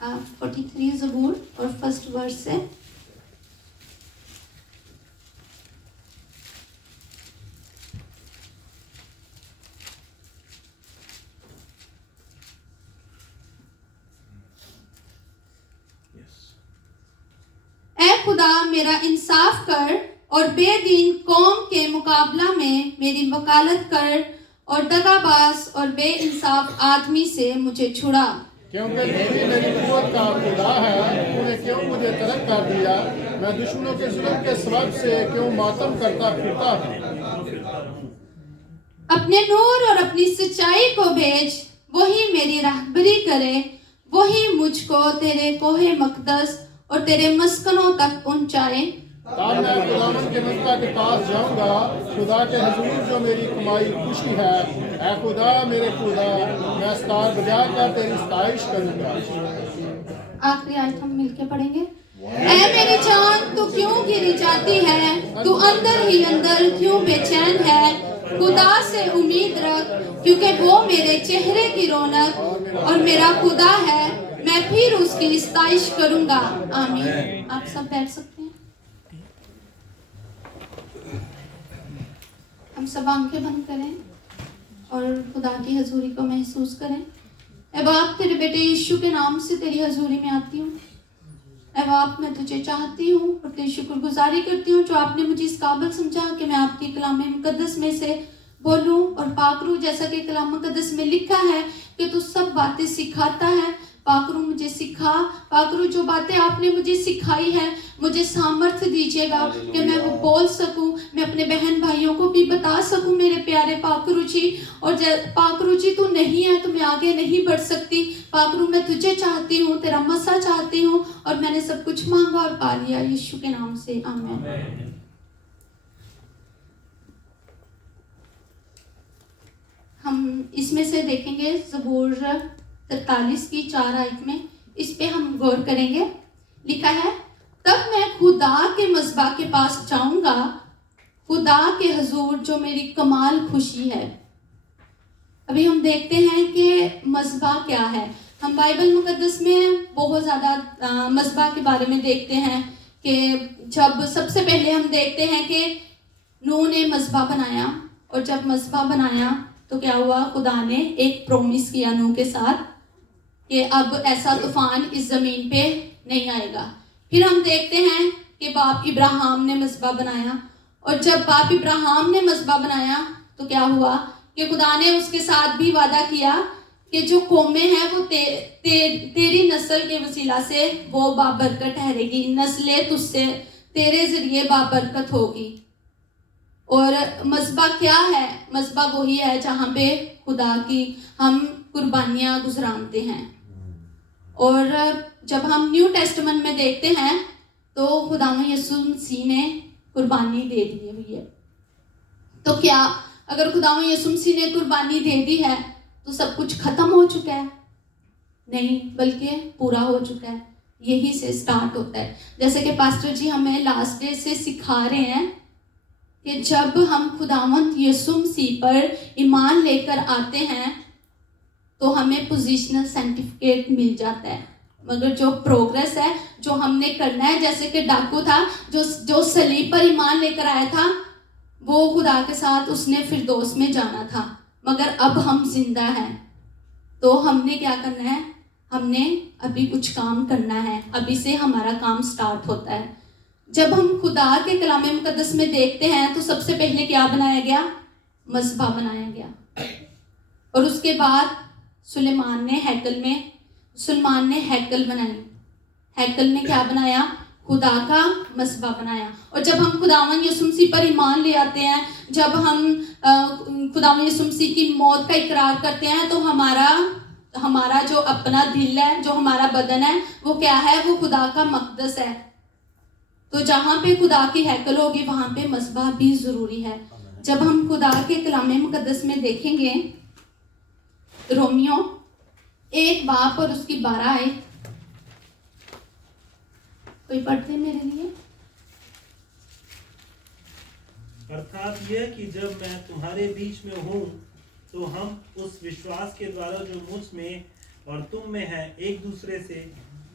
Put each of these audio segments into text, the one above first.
43 ज़बूर और first verse से। ऐ खुदा मेरा इंसाफ कर और बेदीन कौम के मुकाबला में मेरी वकालत कर और दगाबाज और बेइंसाफ आदमी से मुझे छुड़ा। क्योंकि मेरी कुव्वत का खुदा है, तूने क्यों मुझे तरक कर दिया? मैं दुश्मनों के जुल्म के सबब से क्यों मातम करता फिरता हूँ? अपने नूर और अपनी सच्चाई को भेज, वही मेरी रहबरी करे, वही मुझको तेरे कोहे मकदस और तेरे मस्कनों तक पहुँचाए। तब मैं खुदावन के मस्का के पास जाऊंगा, खुदा के हुजूर जो मेरी कमाई खुशी है। ऐ खुदा मेरे खुदा, मैं सितार बजा कर तेरी सताइश करूंगा। आखिरी आयत हम मिलके पढ़ेंगे। ऐ मेरी जान तू क्यों गिरी जाती है, तू अंदर ही अंदर क्यों बेचैन है? खुदा से उम्मीद रख, क्योंकि वो मेरे चेहरे की रौनक और मेरा खुदा है, मैं फिर उसकी सताइश करूंगा। आमीन। आप सब बैठ सकते हैं। हम सब आंखें बंद करें और खुदा की हजूरी को महसूस करें। ऐ बाप, तेरे बेटे यीशु के नाम से तेरी हजूरी में आती हूँ। ऐ बाप, मैं तुझे चाहती हूँ और तेरी शुक्रगुजारी करती हूँ जो आपने मुझे इस काबिल समझा कि मैं आपकी कलाम मुकद्दस में से बोलूँ और पाकरू, जैसा कि कलाम मुकद्दस में लिखा है कि तू सब बातें सिखाता है। पाकरू मुझे सिखा, पाकरू जो बातें आपने मुझे सिखाई है मुझे सामर्थ्य दीजिएगा कि मैं वो बोल सकूं, मैं अपने बहन भाइयों को भी बता सकूं मेरे प्यारे पाकरू जी। और पाकरू जी तू नहीं है तो मैं आगे नहीं बढ़ सकती। पाकरू मैं तुझे चाहती हूँ, तेरा मसा चाहती हूँ और मैंने सब कुछ मांगा और पा लिया यीशु के नाम से, आमीन। हम इसमें से देखेंगे ज़बूर 43 की 4 आयत में, इस पे हम गौर करेंगे। लिखा है, तब मैं खुदा के मस्बा के पास जाऊंगा, खुदा के हजूर जो मेरी कमाल खुशी है। अभी हम देखते हैं कि मस्बा क्या है। हम बाइबल मुकद्दस में बहुत ज़्यादा मस्बा के बारे में देखते हैं कि जब सबसे पहले हम देखते हैं कि नूह ने मस्बा बनाया और जब मस्बा बनाया तो क्या हुआ, खुदा ने एक प्रॉमिस किया नूह के साथ कि अब ऐसा तूफान इस ज़मीन पे नहीं आएगा। फिर हम देखते हैं कि बाप इब्राहिम ने मस्बा बनाया और जब बाप इब्राहिम ने मस्बा बनाया तो क्या हुआ कि खुदा ने उसके साथ भी वादा किया कि जो कौमें हैं वो तेरी नस्ल के वसीला से वो बाबरकत ठहरेगी, नस्लें तुझसे तेरे जरिए बाबरकत होगी। और मस्बा क्या है? मस्बा वही है जहाँ पे खुदा की हम कुर्बानियाँ गुजरानते हैं। और जब हम न्यू टेस्टमेंट में देखते हैं तो खुदावंद यीशु मसीह ने कुर्बानी दे दी हुई है। तो क्या अगर खुदावंद यीशु मसीह ने कुर्बानी दे दी है तो सब कुछ खत्म हो चुका है? नहीं, बल्कि पूरा हो चुका है। यही से स्टार्ट होता है। जैसे कि पास्टर जी हमें लास्ट डे से सिखा रहे हैं कि जब हम खुदावंद यीशु मसीह पर ईमान लेकर आते हैं तो हमें पोजीशनल सर्टिफिकेट मिल जाता है। मगर जो प्रोग्रेस है जो हमने करना है, जैसे कि डाकू था जो सलीब पर ईमान लेकर आया था, वो खुदा के साथ उसने फिरदौस में जाना था। मगर अब हम जिंदा हैं तो हमने क्या करना है? हमने अभी कुछ काम करना है। अभी से हमारा काम स्टार्ट होता है। जब हम खुदा के कलाम मुकद्दस में देखते हैं तो सबसे पहले क्या बनाया गया? मस्बा बनाया गया। और उसके बाद सुलेमान ने हैकल बनाई। हैकल में क्या बनाया? खुदा का मस्बा बनाया। और जब हम खुदावंद यीशु मसीह पर ईमान ले आते हैं, जब हम खुदावंद यीशु मसीह की मौत का इकरार करते हैं तो हमारा जो अपना दिल है, जो हमारा बदन है, वो क्या है? वो खुदा का मकदस है। तो जहाँ पे खुदा की हैकल होगी वहाँ पे मस्बा भी ज़रूरी है। जब हम खुदा के कलाम मुकद्दस में देखेंगे रोमियो 1 बाप और उसकी 12 आयत, कोई पढ़ते मेरे लिए? अर्थात यह कि जब मैं तुम्हारे बीच में हूँ तो हम उस विश्वास के द्वारा जो मुझ में और तुम में है एक दूसरे से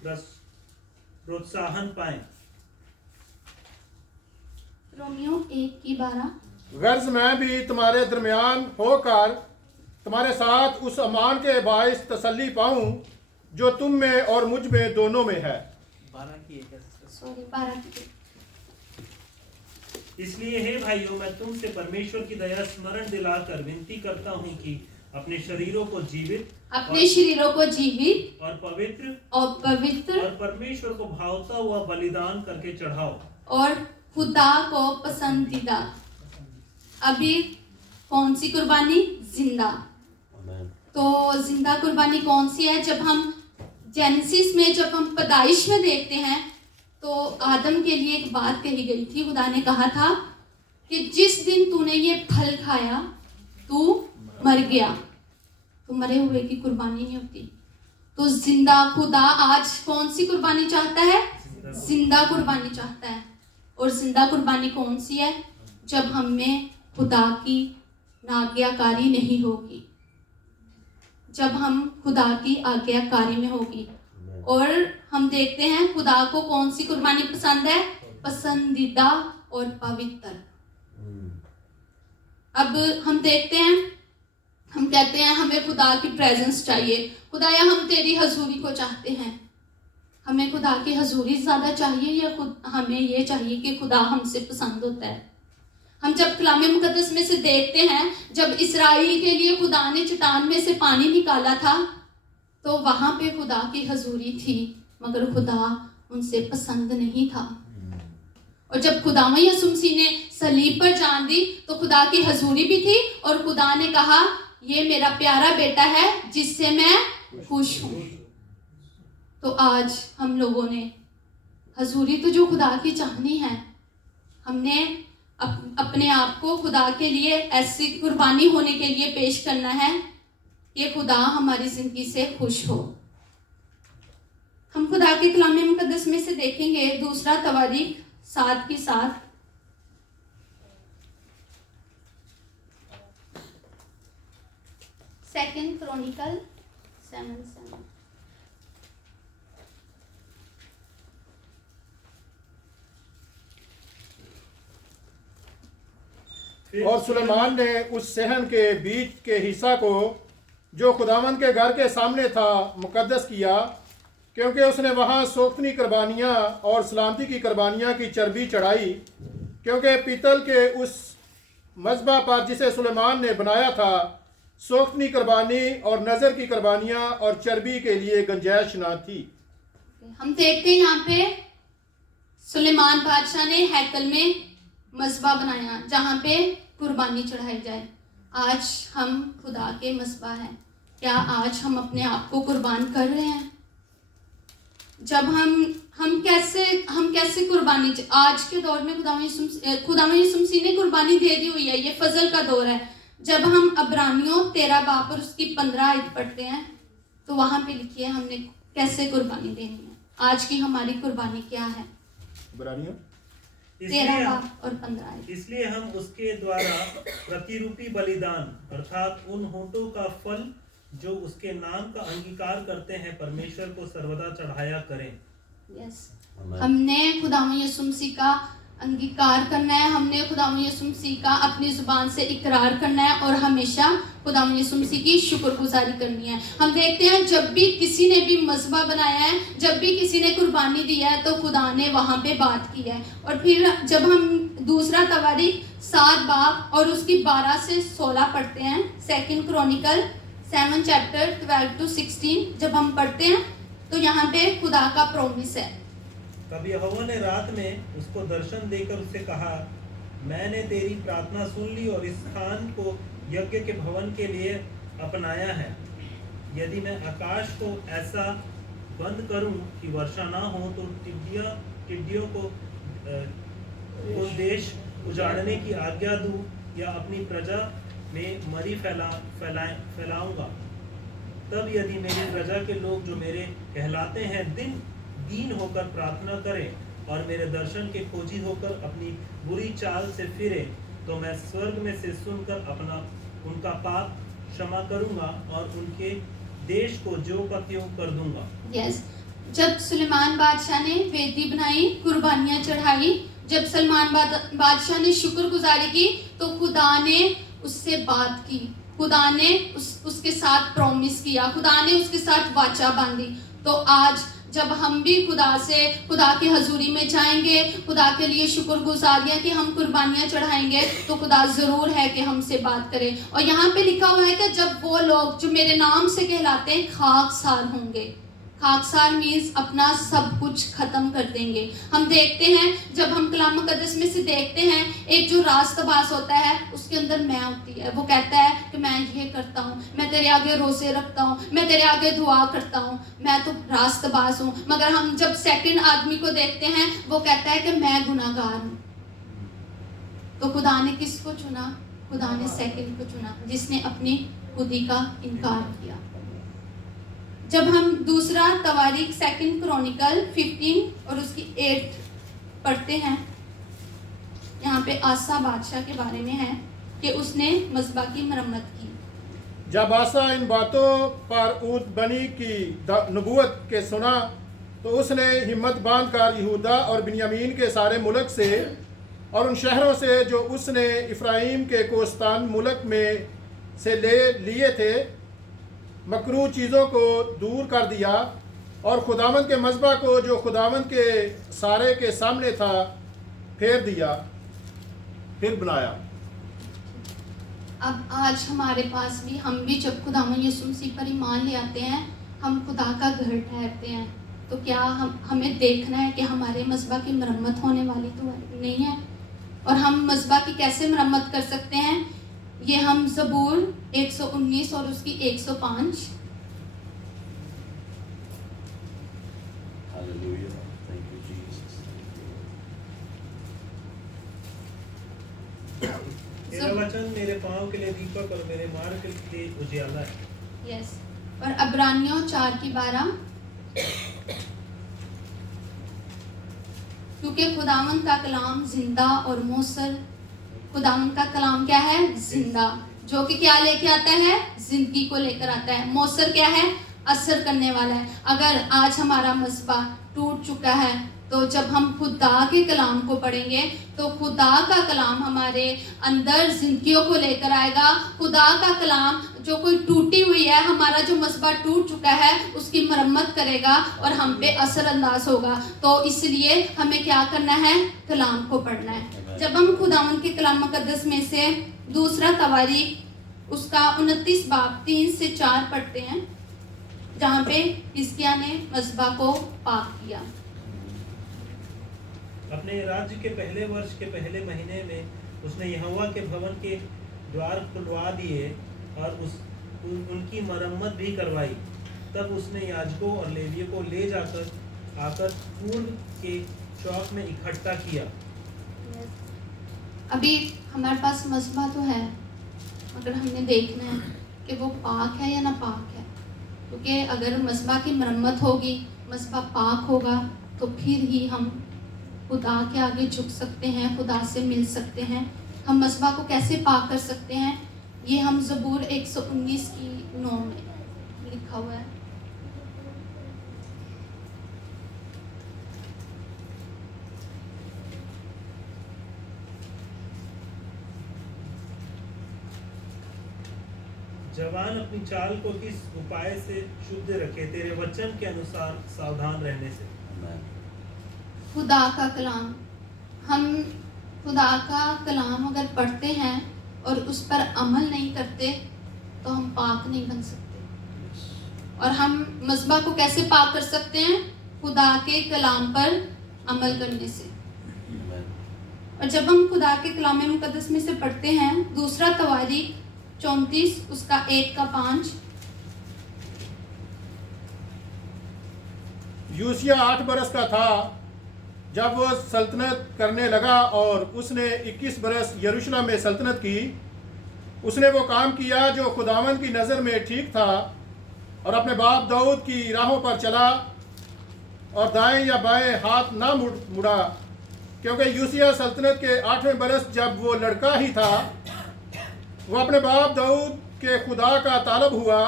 प्रोत्साहन पाएं। रोमियो 1:12। गर्ज मैं भी तुम्हारे दरमियान होकर तुम्हारे साथ उस अमान के बाइस तसल्ली पाऊं जो तुम में और मुझ में दोनों में है। 12 की। इसलिए हे भाइयों, मैं तुमसे परमेश्वर की दया स्मरण दिलाकर विनती करता हूँ कि अपने शरीरों को जीवित और पवित्र और परमेश्वर को भावता हुआ बलिदान करके चढ़ाओ और खुदा को पसंदीदा। अभी कौन सी कुर्बानी? जिंदा। तो जिंदा कुर्बानी कौन सी है? जब हम जेनेसिस में, जब हम पैदाइश में देखते हैं तो आदम के लिए एक बात कही गई थी। खुदा ने कहा था कि जिस दिन तूने ये फल खाया तू मर गया। तो मरे हुए की कुर्बानी नहीं होती। तो जिंदा खुदा आज कौन सी कुर्बानी चाहता है? जिंदा कुर्बानी चाहता है। और जिंदा कुर्बानी कौन सी है? जब हम में खुदा की आज्ञाकारी नहीं होगी, जब हम खुदा की आज्ञाकारी में होगी। और हम देखते हैं खुदा को कौन सी कुर्बानी पसंद है? पसंदीदा और पवित्र। अब हम देखते हैं, हम कहते हैं हमें खुदा की प्रेजेंस चाहिए। खुदाया हम तेरी हजूरी को चाहते हैं। हमें खुदा की हजूरी ज़्यादा चाहिए या हमें ये चाहिए कि खुदा हमसे पसंद होता है? हम जब कलाम मुकद्दस में से देखते हैं, जब इसराइल के लिए खुदा ने चट्टान में से पानी निकाला था तो वहाँ पे खुदा की हजूरी थी, मगर खुदा उनसे पसंद नहीं था। और जब खुदावंद यीशु मसीह ने सलीब पर जान दी तो खुदा की हजूरी भी थी और खुदा ने कहा ये मेरा प्यारा बेटा है जिससे मैं खुश हूँ। तो आज हम लोगों ने हजूरी तो जो खुदा की चाहनी है, हमने अपने आप को खुदा के लिए ऐसी कुर्बानी होने के लिए पेश करना है कि खुदा हमारी जिंदगी से खुश हो। हम खुदा के कलाम मुकद्दस में से देखेंगे दूसरा तवारीख 7:7। Second Chronicle 7:7। और सुलेमान ने उस सहन के बीच के हिस्सा को जो खुदावंद के घर के सामने था मुकद्दस किया, क्योंकि उसने वहाँ सोख्तनी कुर्बानियाँ और सलामती की कुर्बानियाँ की चर्बी चढ़ाई, क्योंकि पीतल के उस मज़बा पर जिसे सुलेमान ने बनाया था सोख्तनी कुर्बानी और नज़र की कुर्बानियाँ और चर्बी के लिए गुंजाइश न थी। हम देखते हैं यहाँ पे सुलेमान बादशाह ने हैकल में मज़बा बनाया जहाँ पे कुर्बानी चढ़ाई जाए। आज हम खुदा के मज़बा हैं। क्या आज हम अपने आप को कुर्बान कर रहे हैं? जब हम कैसे कुर्बानी, आज के दौर में खुदावंद यीशु मसीह ने कुर्बानी दे दी हुई है। ये फजल का दौर है। जब हम अब्रानियों 13 बाब और उसकी 15 आयत पढ़ते हैं तो वहाँ पे लिखी है हमने कैसे कुर्बानी देनी है। आज की हमारी कुर्बानी क्या है? अब्रानियों 13 बाब और 15 आयत। इसलिए हम उसके द्वारा प्रतिरूपी बलिदान अर्थात उन होठों का फल जो उसके नाम का अंगीकार करते हैं परमेश्वर को सर्वदा चढ़ाया करें। यस, हमने खुदावंद यीशु मसीह का अंगीकार करना है। हमने खुदावंद यीशु मसीह का अपनी जुबान से इकरार करना है और हमेशा खुदावंद यीशु मसीह की शुक्रगुजारी करनी है। हम देखते हैं जब भी किसी ने भी मज़बा बनाया है, जब भी किसी ने कुर्बानी दी है तो खुदा ने वहाँ पे बात की है। और फिर जब हम दूसरा तवारीख 7 बाब और उसकी 12 से 16 पढ़ते हैं, सेकंड क्रॉनिकल 7 चैप्टर 12 to 16 जब हम पढ़ते हैं तो यहाँ पे खुदा का प्रॉमिस है। तब यहोवा ने रात में उसको दर्शन देकर उससे कहा, मैंने तेरी प्रार्थना सुन ली और इस स्थान को यज्ञ के भवन के लिए अपनाया है। यदि मैं आकाश को ऐसा बंद करूं कि वर्षा ना हो तो टिड्डियों को देश उजाड़ने की आज्ञा दूं या अपनी प्रजा में मरी फैलाऊंगा, तब यदि मेरी प्रजा के लोग जो मेरे कहलाते हैं दीन होकर प्रार्थना करें और मेरे दर्शन के खोजी होकर अपनी बुरी चाल से फिरे, तो मैं स्वर्ग में से सुनकर उनका पाप क्षमा करूंगा और देश को ज्यों का त्यों कर दूंगा। यस, जब सुलेमान बादशाह ने वेदी बनाई, कुर्बानियां चढ़ाई, जब सलमान बादशाह ने शुक्रगुजारी की, तो खुदा ने उससे बात की, खुदा ने उसके साथ प्रॉमिस किया, खुदा ने उसके साथ वाचा बांधी। तो आज जब हम भी खुदा की हजूरी में जाएंगे, खुदा के लिए शुक्रगुजारियां कि हम कुर्बानियां चढ़ाएंगे, तो खुदा जरूर है कि हमसे बात करे। और यहाँ पे लिखा हुआ है कि जब वो लोग जो मेरे नाम से कहलाते हैं खाकसार होंगे। खाकसार मीन्स अपना सब कुछ खत्म कर देंगे। हम देखते हैं, जब हम कलाम मुकद्दस में से देखते हैं, एक जो रास्तबाज होता है उसके अंदर मैं होती है। वो कहता है कि मैं ये करता हूँ, मैं तेरे आगे रोजे रखता हूँ, मैं तेरे आगे दुआ करता हूँ, मैं तो रास्तबाज हूँ। मगर हम जब सेकंड आदमी को देखते हैं, वो कहता है कि मैं गुनाहगार हूँ। तो खुदा ने किसको चुना? खुदा ने सेकंड को चुना, जिसने अपनी खुदी का इनकार किया। जब हम दूसरा तवारीख सेकंड क्रॉनिकल 15 और उसकी 8 पढ़ते हैं, यहाँ पे आसा बादशाह के बारे में है कि उसने मस्बा की मरम्मत की। जब आसा इन बातों पर ऊद बनी की नबूवत के सुना, तो उसने हिम्मत बांधकर यहूदा और बिन्यामीन के सारे मुल्क से और उन शहरों से जो उसने इफ्राइम के कोस्तान मुल्क में से ले लिए थे, मकरूह चीज़ों को दूर कर दिया और खुदावंद के मज़बा को जो खुदावंद के सारे के सामने था फेर दिया, फिर बनाया। अब आज हमारे पास भी, हम भी जब खुदावंद यीशु मसीह पर ईमान ले आते हैं, हम खुदा का घर ठहरते हैं, तो क्या हमें देखना है कि हमारे मज़बा की मरम्मत होने वाली तो नहीं है। और हम मज़बा की कैसे मरम्मत कर सकते हैं? ये हम ज़बूर 119 और उसकी 105। Hallelujah. Thank you, Jesus. तेरा वचन मेरे पाँव के लिए दीपक और मेरे मार्ग के लिए उजियाला है। यस। और अब्रानियों 4:12, क्योंकि खुदावंद का कलाम जिंदा और मौसर। खुदावंद का कलाम क्या है? जिंदा, जो कि क्या लेके आता है? जिंदगी को लेकर आता है। मौसर क्या है? असर करने वाला है। अगर आज हमारा मस्बा टूट चुका है, तो जब हम खुदा के कलाम को पढ़ेंगे, तो खुदा का कलाम हमारे अंदर जिंदगियों को लेकर आएगा। खुदा का कलाम जो कोई टूटी हुई है, हमारा जो मस्बा टूट चुका है, उसकी मरम्मत करेगा और हम पे असर अंदाज होगा। तो इसलिए हमें क्या करना है? कलाम को पढ़ना है। जब हम खुदावंद के कलाम मुकद्दस में से दूसरा तवारीख उसका 29 बाब 3 से 4 पढ़ते हैं, जहाँ पे हिजकिय्याह ने मस्बा को पाक किया। अपने राज्य के पहले वर्ष के पहले महीने में उसने यहोवा के भवन के द्वार खुलवा दिए और उनकी मरम्मत भी करवाई। तब उसने याजकों और लेवियों को ले जाकर आकर पूर्व के चौक में इकट्ठा किया। अभी हमारे पास मस्बा तो है, मगर हमने देखना है कि वो पाक है या ना पाक है। क्योंकि अगर मस्बा की मरम्मत होगी, मस्बा पाक होगा, तो फिर ही हम खुदा के आगे झुक सकते हैं, खुदा से मिल सकते हैं। हम मस्बा को कैसे पाक कर सकते हैं? ये हम ज़बूर 119 की 9 में लिखा हुआ है। जवान अपनी चाल को किस उपाय से शुद्ध रखे, तेरे वचन के अनुसार सावधान रहने से। खुदा का कलाम, हम खुदा का कलाम अगर पढ़ते हैं और उस पर अमल नहीं करते, तो हम पाक नहीं बन सकते। और हम मस्बा को कैसे पाक कर सकते हैं? खुदा के कलाम पर अमल करने से। और जब हम खुदा के कलाम मुकद्दस में से पढ़ते हैं, दूसरा तवारीख 34 उसका 1 का 5। यूसिया 8 बरस का था जब वो सल्तनत करने लगा और उसने 21 बरस यरूशलेम में सल्तनत की। उसने वो काम किया जो खुदावंद की नज़र में ठीक था और अपने बाप दाऊद की राहों पर चला और दाएं या बाएं हाथ ना मुड़ा, क्योंकि यूसिया सल्तनत के 8वें बरस जब वो लड़का ही था, वो अपने बाप दाऊद के खुदा का तालब हुआ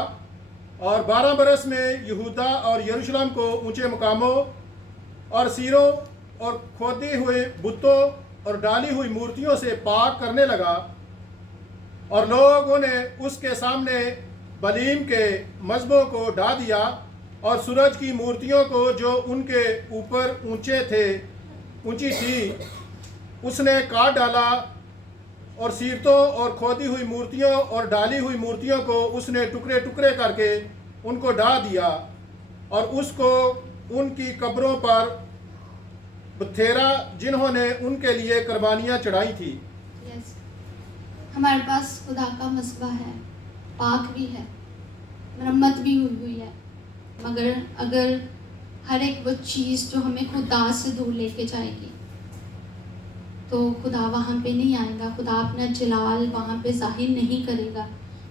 और 12 बरस में यहूदा और यरूशलेम को ऊंचे मकामों और सिरों और खोदे हुए बुतों और डाली हुई मूर्तियों से पाक करने लगा। और लोगों ने उसके सामने बलीम के मजबों को ढा दिया और सूरज की मूर्तियों को जो उनके ऊपर ऊंची थी उसने काट डाला। और सीरतों और खोदी हुई मूर्तियों और डाली हुई मूर्तियों को उसने टुकड़े टुकड़े करके उनको ढा दिया और उसको उनकी कब्रों पर बथेरा जिन्होंने उनके लिए कुर्बानियां चढ़ाई थी। यस, हमारे पास खुदा का मस्बा है, पाक भी है, मरम्मत भी हुई है, मगर अगर हर एक वो चीज़ जो हमें खुदा से दूर लेके जाएगी तो खुदा वहाँ पे नहीं आएगा, खुदा अपना जलाल वहाँ पे जाहिर नहीं करेगा।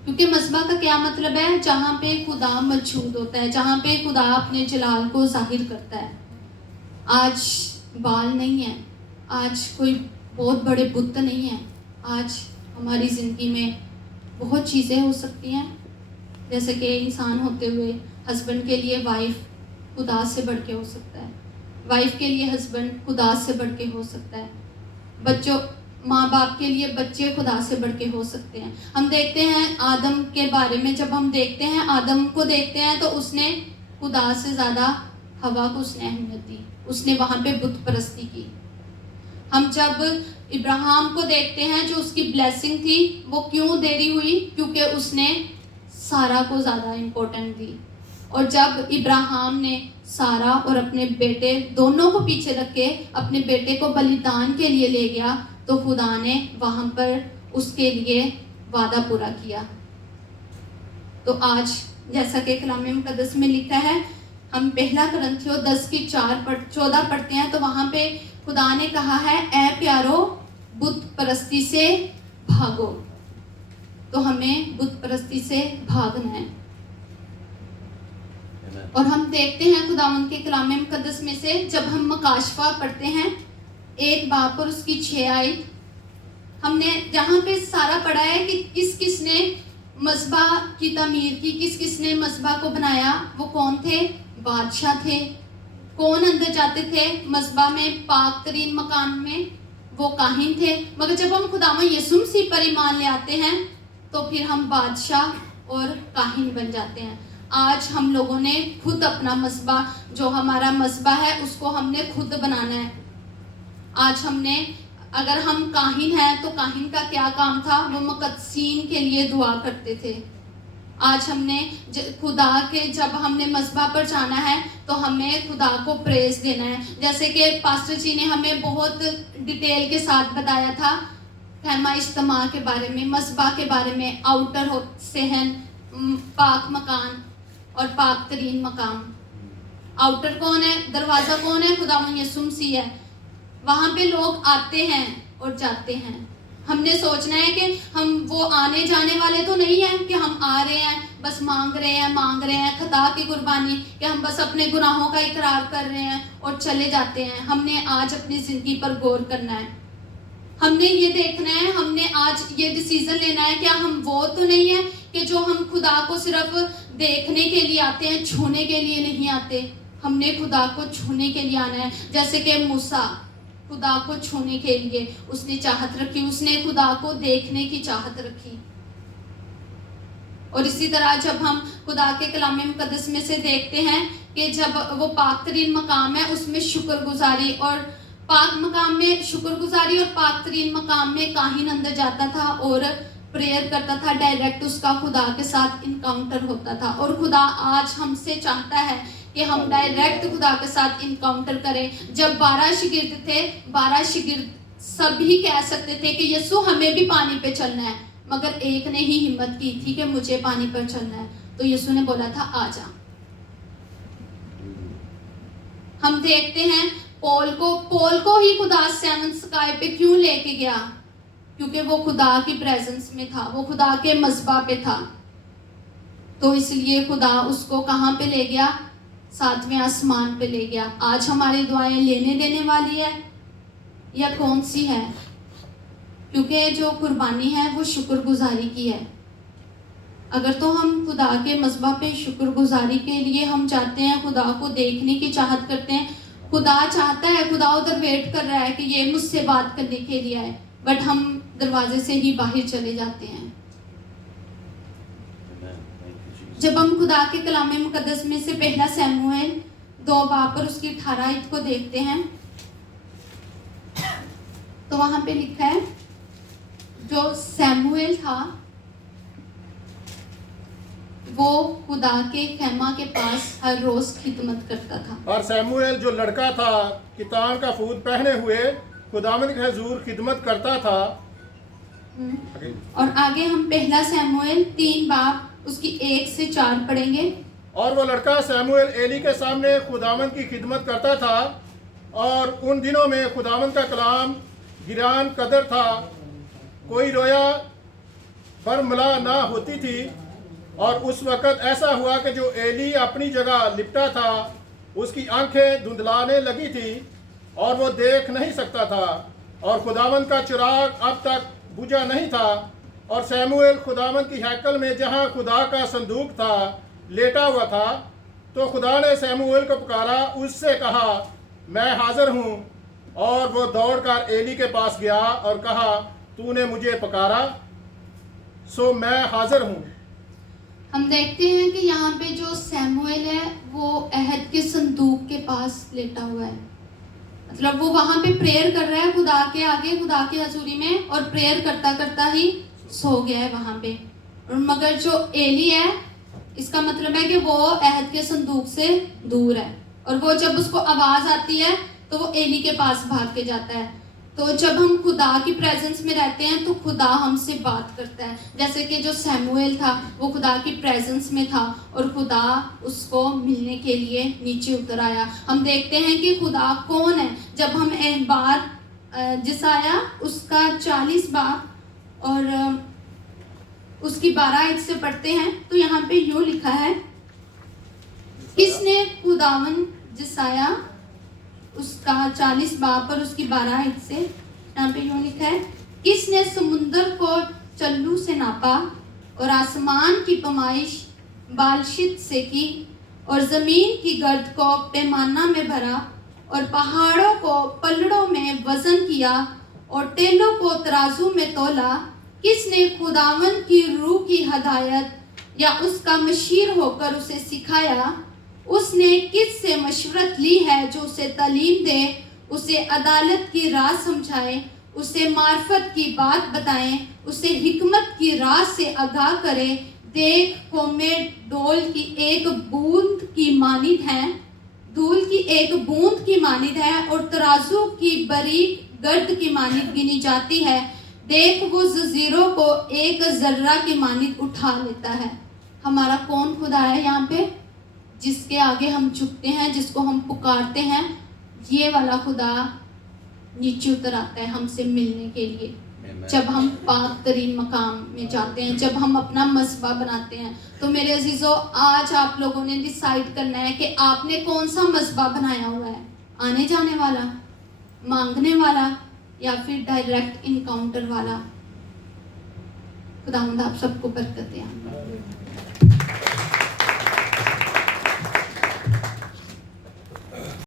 क्योंकि मस्बा का क्या मतलब है? जहाँ पे खुदा मौजूद होता है, जहाँ पे खुदा अपने जलाल को जाहिर करता है। आज बाल नहीं है, आज कोई बहुत बड़े बुत नहीं है, आज हमारी ज़िंदगी में बहुत चीज़ें हो सकती हैं। जैसे कि इंसान होते हुए हस्बैंड के लिए वाइफ खुदा से बढ़ के हो सकता है, वाइफ के लिए हस्बैंड खुदा से बढ़ के हो सकता है, बच्चों माँ बाप के लिए बच्चे खुदा से बढ़ के हो सकते हैं। हम देखते हैं आदम के बारे में, जब हम देखते हैं आदम को देखते हैं तो उसने खुदा से ज़्यादा हवा को उसने अहमियत दी, उसने वहाँ पे बुत परस्ती की। हम जब इब्राहिम को देखते हैं, जो उसकी ब्लेसिंग थी वो क्यों देरी हुई? क्योंकि उसने सारा को ज़्यादा इम्पोर्टेंट दी। और जब इब्राहिम ने सारा और अपने बेटे दोनों को पीछे रख के अपने बेटे को बलिदान के लिए ले गया तो खुदा ने वहाँ पर उसके लिए वादा पूरा किया। तो आज जैसा कि कलाम मुकद्दस में लिखा है, हम पहला कुरिन्थियों 10:14 पढ़ते हैं तो वहाँ पे खुदा ने कहा है, ऐ प्यारो बुत परस्ती से भागो। तो हमें बुत परस्ती से भागना है। और हम देखते हैं खुदावंद के कलाम मुकद्दस में से जब हम मकाशफा पढ़ते हैं 1 बाब और उसकी 6 आयत, हमने जहाँ पे सारा पढ़ा है कि किस किस ने मस्बा की तमीर की, किस किस ने मस्बा को बनाया। वो कौन थे? बादशाह थे। कौन अंदर जाते थे मस्बा में, पाक तरीन मकान में? वो काहिन थे। मगर जब हम खुदावंद यीशु मसीह पर ईमान ले आते हैं तो फिर हम बादशाह और काहिन बन जाते हैं। आज हम लोगों ने खुद अपना मस्बा, जो हमारा मस्बा है उसको हमने खुद बनाना है। आज हमने, अगर हम काहिन हैं तो काहिन का क्या काम था? वो मुकद्दसीन के लिए दुआ करते थे। आज हमने खुदा के, जब हमने मस्बा पर जाना है तो हमें खुदा को प्रेज देना है। जैसे कि पास्टर जी ने हमें बहुत डिटेल के साथ बताया था खैमा इज्तिमा के बारे में, मस्बा के बारे में, आउटर सहन, पाक मकान और पाक तरीन मकाम। आउटर कौन है? दरवाज़ा कौन है? खुदावंद यीशु मसीह है। वहाँ पे लोग आते हैं और जाते हैं। हमने सोचना है कि हम वो आने जाने वाले तो नहीं हैं कि हम आ रहे हैं बस मांग रहे हैं खुदा की कुर्बानी, कि हम बस अपने गुनाहों का इकरार कर रहे हैं और चले जाते हैं। हमने आज अपनी ज़िंदगी पर गौर करना है, हमने ये देखना है, हमने आज ये डिसीजन लेना है, क्या हम वो तो नहीं है कि जो हम खुदा को सिर्फ देखने के लिए आते हैं, छूने के लिए नहीं आते। हमने खुदा को छूने के लिए आना है। जैसे कि मूसा खुदा को छूने के लिए उसने चाहत रखी, उसने खुदा को देखने की चाहत रखी। और इसी तरह जब हम खुदा के कलाम मुकद्दस में से देखते हैं कि जब वो पाक तरीन मकाम है उसमें शुक्रगुजारी, और पाक मकाम में शुक्रगुजारी और पाक तरीन मकाम में काहिन अंदर जाता था और प्रेयर करता था, डायरेक्ट उसका खुदा के साथ इनकाउंटर होता था। और खुदा आज हमसे चाहता है कि हम डायरेक्ट खुदा के साथ इनकाउंटर करें। जब 12 शिगिर्द थे, 12 शिगिर्द सभी कह सकते थे कि यीशु हमें भी पानी पे चलना है, मगर एक ने ही हिम्मत की थी कि मुझे पानी पर चलना है, तो यीशु ने बोला था आ जा। हम देखते हैं पौल को ही खुदा 7 स्काई पे क्यों लेके गया? क्योंकि वो खुदा की प्रेजेंस में था, वो खुदा के मस्बा पे था, तो इसलिए खुदा उसको कहाँ पे ले गया? 7वें आसमान पे ले गया। आज हमारी दुआएं लेने देने वाली है या कौन सी है? क्योंकि जो कुर्बानी है वो शुक्रगुजारी की है। अगर तो हम खुदा के मस्बा पे शुक्रगुजारी के लिए हम जाते हैं, खुदा को देखने की चाहत करते हैं, खुदा चाहता है, खुदा उधर वेट कर रहा है कि ये मुझसे बात करने के लिए आए, बट हम दरवाजे से ही बाहर चले जाते हैं। Amen. Thank you, Jesus. जब हम खुदा के कलाम मुकद्दस में से पहला सैमुएल 2 बाब पर उसकी 18 आयत को देखते हैं, तो वहां पे लिखा है जो सैमुएल था वो खुदा के खेमा के पास हर रोज खिदमत करता था। और सैमुएल जो लड़का था कितान का फूद पहने हुए खुदावंद के हुजूर खिदमत करता था। और आगे हम पहला सैमुएल 3 बाब उसकी 1 से 4 पढ़ेंगे। और वो लड़का सैमुएल एली के सामने खुदावंद की खिदमत करता था, और उन दिनों में खुदावंद का कलाम गिरान कदर था, कोई रोया बरमला ना होती थी। और उस वक़्त ऐसा हुआ कि जो एली अपनी जगह लिपटा था उसकी आंखें धुंधलाने लगी थी और वो देख नहीं सकता था, और खुदावंद का चिराग अब तक बुझा नहीं था। और सैमुएल खुदावंद की हैकल में जहाँ खुदा का संदूक था लेटा हुआ था, तो खुदा ने सैमुएल को पुकारा, उससे कहा मैं हाजिर हूँ। और वो दौड़कर एली के पास गया और कहा तूने मुझे पुकारा, सो मैं हाजिर हूँ। हम देखते हैं कि यहाँ पे जो सैमुएल है वो अहद के संदूक के पास लेटा हुआ है, मतलब वो वहां पे प्रेयर कर रहा है खुदा के आगे, खुदा की हजूरी में, और प्रेयर करता करता ही सो गया है वहां पे। और मगर जो एली है, इसका मतलब है कि वो अहद के संदूक से दूर है, और वो जब उसको आवाज आती है तो वो एली के पास भाग के जाता है। तो जब हम खुदा की प्रेजेंस में रहते हैं तो खुदा हमसे बात करता है, जैसे कि जो सैमुएल था वो खुदा की प्रेजेंस में था और खुदा उसको मिलने के लिए नीचे उतर आया। हम देखते हैं कि खुदा कौन है। जब हम एक बार जिसाया उसका 40 बाब और उसकी 12 आयत से पढ़ते हैं, तो यहाँ पे यूँ लिखा है, किसने खुदावन जिसाया उसका 40 बाब पर उसकी 12 आयत से, यहाँ पे यूँ लिखा है, किसने समुंदर को चल्लू से नापा और आसमान की पैमाइश बालशित से की, और जमीन की गर्द को पैमाना में भरा, और पहाड़ों को पलड़ों में वजन किया, और टेलों को तराजू में तोला। किसने खुदावन की रूह की हदायत या उसका मशीर होकर उसे सिखाया? उसने किस से मशवरत ली है जो उसे तालीम दे, उसे अदालत की राह समझाए, उसे मार्फत की बात बताएं, उसे हिकमत की राह से आगाह करे। देख कौमें डोल की एक बूंद की मानिद हैं, धूल की एक बूंद की मानिद है, और तराजू की बारीक गर्द की मानिद गिनी जाती है। देख वो जजीरों को एक जर्रा की मानिद उठा लेता है। हमारा कौन खुदा है यहाँ पे जिसके आगे हम झुकते हैं, जिसको हम पुकारते हैं? ये वाला खुदा नीचे उतर आता है हमसे मिलने के लिए। जब हम पाक तरीन मकाम में जाते हैं, जब हम अपना मस्बा बनाते हैं। तो मेरे अजीजों, आज आप लोगों ने डिसाइड करना है कि आपने कौन सा मस्बा बनाया हुआ है, आने जाने वाला, मांगने वाला, या फिर डायरेक्ट इनकाउंटर वाला। खुदावंद आप सबको बरकत दे।